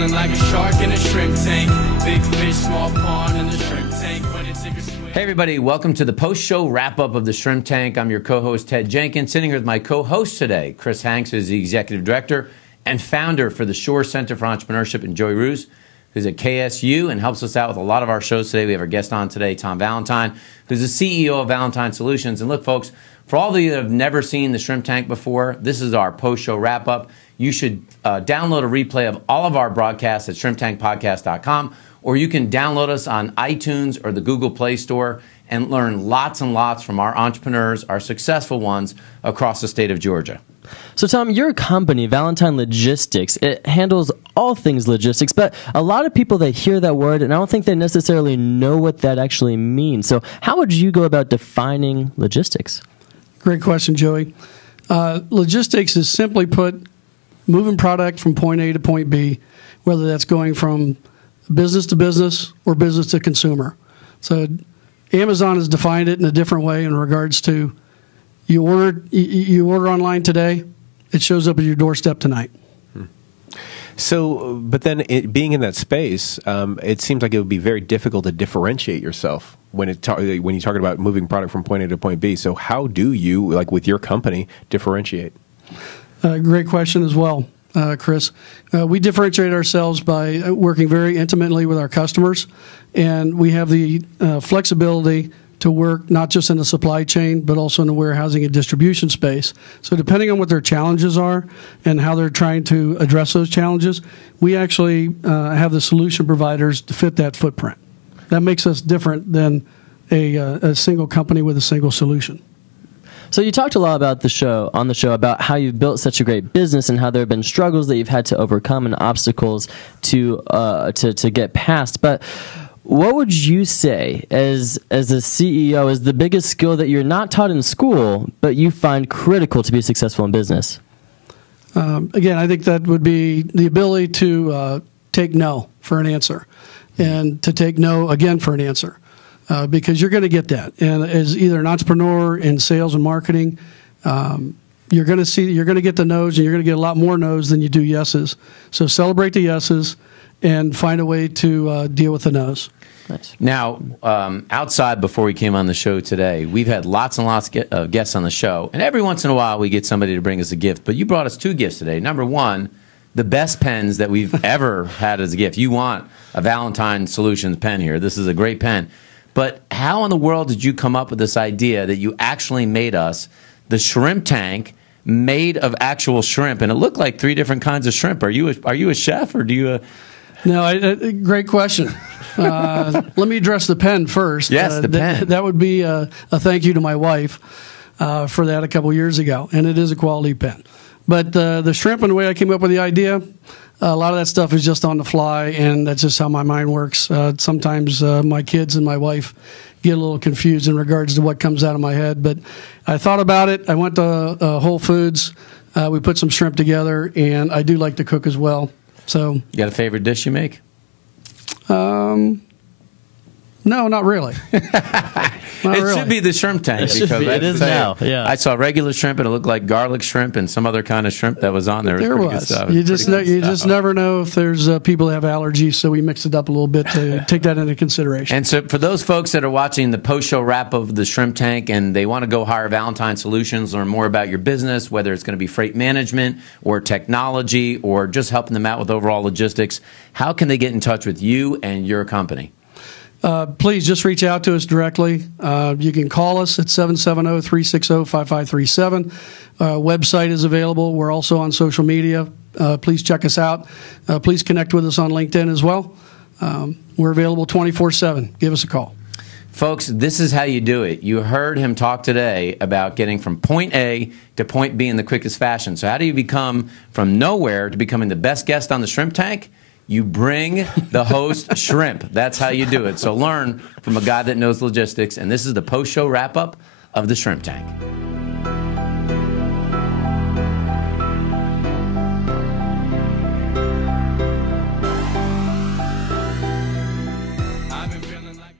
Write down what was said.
Swimming like a shark in a shrimp tank. Big fish, small pond in the shrimp tank. When it take a swim. Hey everybody, welcome to the post-show wrap-up of the Shrimp Tank. I'm your co-host Ted Jenkins, sitting here with my co-host today, Chris Hanks, who's the executive director and founder for the Shore Center for Entrepreneurship, and Joey Roos, who's at KSU and helps us out with a lot of our shows today. We have our guest on today, Tom Valentine, who's the CEO of Valentine Solutions. And look, folks, for all of you that have never seen the Shrimp Tank before, this is our post-show wrap-up. You should download a replay of all of our broadcasts at shrimptankpodcast.com, or you can download us on iTunes or the Google Play Store and learn lots and lots from our entrepreneurs, our successful ones, across the state of Georgia. So, Tom, your company, Valentine Logistics, it handles all things logistics, but a lot of people, they hear that word, and I don't think they necessarily know what that actually means. So how would you go about defining logistics? Great question, Joey. Logistics is, simply put, moving product from point A to point B, whether that's going from business to business or business to consumer. So Amazon has defined it in a different way in regards to you order online today, it shows up at your doorstep tonight. So, but then being in that space, it seems like it would be very difficult to differentiate yourself when you're talking about moving product from point A to point B. So how do you, like with your company, differentiate? Great question as well, Chris. We differentiate ourselves by working very intimately with our customers, and we have the flexibility to work not just in the supply chain, but also in the warehousing and distribution space. So depending on what their challenges are and how they're trying to address those challenges, we actually have the solution providers to fit that footprint. That makes us different than a single company with a single solution. So you talked a lot about on the show about how you've built such a great business and how there have been struggles that you've had to overcome and obstacles to get past. But what would you say as a CEO is the biggest skill that you're not taught in school, but you find critical to be successful in business? Again, I think that would be the ability to take no for an answer, and to take no again for an answer, because you're going to get that. And as either an entrepreneur in sales and marketing, you're going to get the no's, and you're going to get a lot more no's than you do yeses. So celebrate the yeses and find a way to deal with the no's. Nice. Now, outside before we came on the show today, we've had lots and lots of guests on the show, and every once in a while we get somebody to bring us a gift. But you brought us two gifts today. Number one, the best pens that we've ever had as a gift. You want a Valentine Solutions pen here. This is a great pen. But how in the world did you come up with this idea that you actually made us the Shrimp Tank made of actual shrimp? And it looked like three different kinds of shrimp. Are you a chef, or do you... No, great question. Let me address the pen first. Yes, the pen. That would be a thank you to my wife for that a couple years ago, and it is a quality pen. But the shrimp and the way I came up with the idea, a lot of that stuff is just on the fly, and that's just how my mind works. Sometimes my kids and my wife get a little confused in regards to what comes out of my head. But I thought about it. I went to Whole Foods. We put some shrimp together, and I do like to cook as well. So, you got a favorite dish you make? No, not really. It should be the Shrimp Tank. It is now. Yeah. I saw regular shrimp, and it looked like garlic shrimp and some other kind of shrimp that was on there. There was. You just never know if there's people that have allergies, so we mixed it up a little bit to take that into consideration. And so for those folks that are watching the post-show wrap of the Shrimp Tank and they want to go hire Valentine Solutions, learn more about your business, whether it's going to be freight management or technology or just helping them out with overall logistics, how can they get in touch with you and your company? Please just reach out to us directly. You can call us at 770-360-5537. Website is available. We're also on social media. Please check us out. Please connect with us on LinkedIn as well. We're available 24/7. Give us a call. Folks, this is how you do it. You heard him talk today about getting from point A to point B in the quickest fashion. So how do you become from nowhere to becoming the best guest on the Shrimp Tank? You bring the host shrimp. That's how you do it. So learn from a guy that knows logistics. And this is the post-show wrap-up of the Shrimp Tank.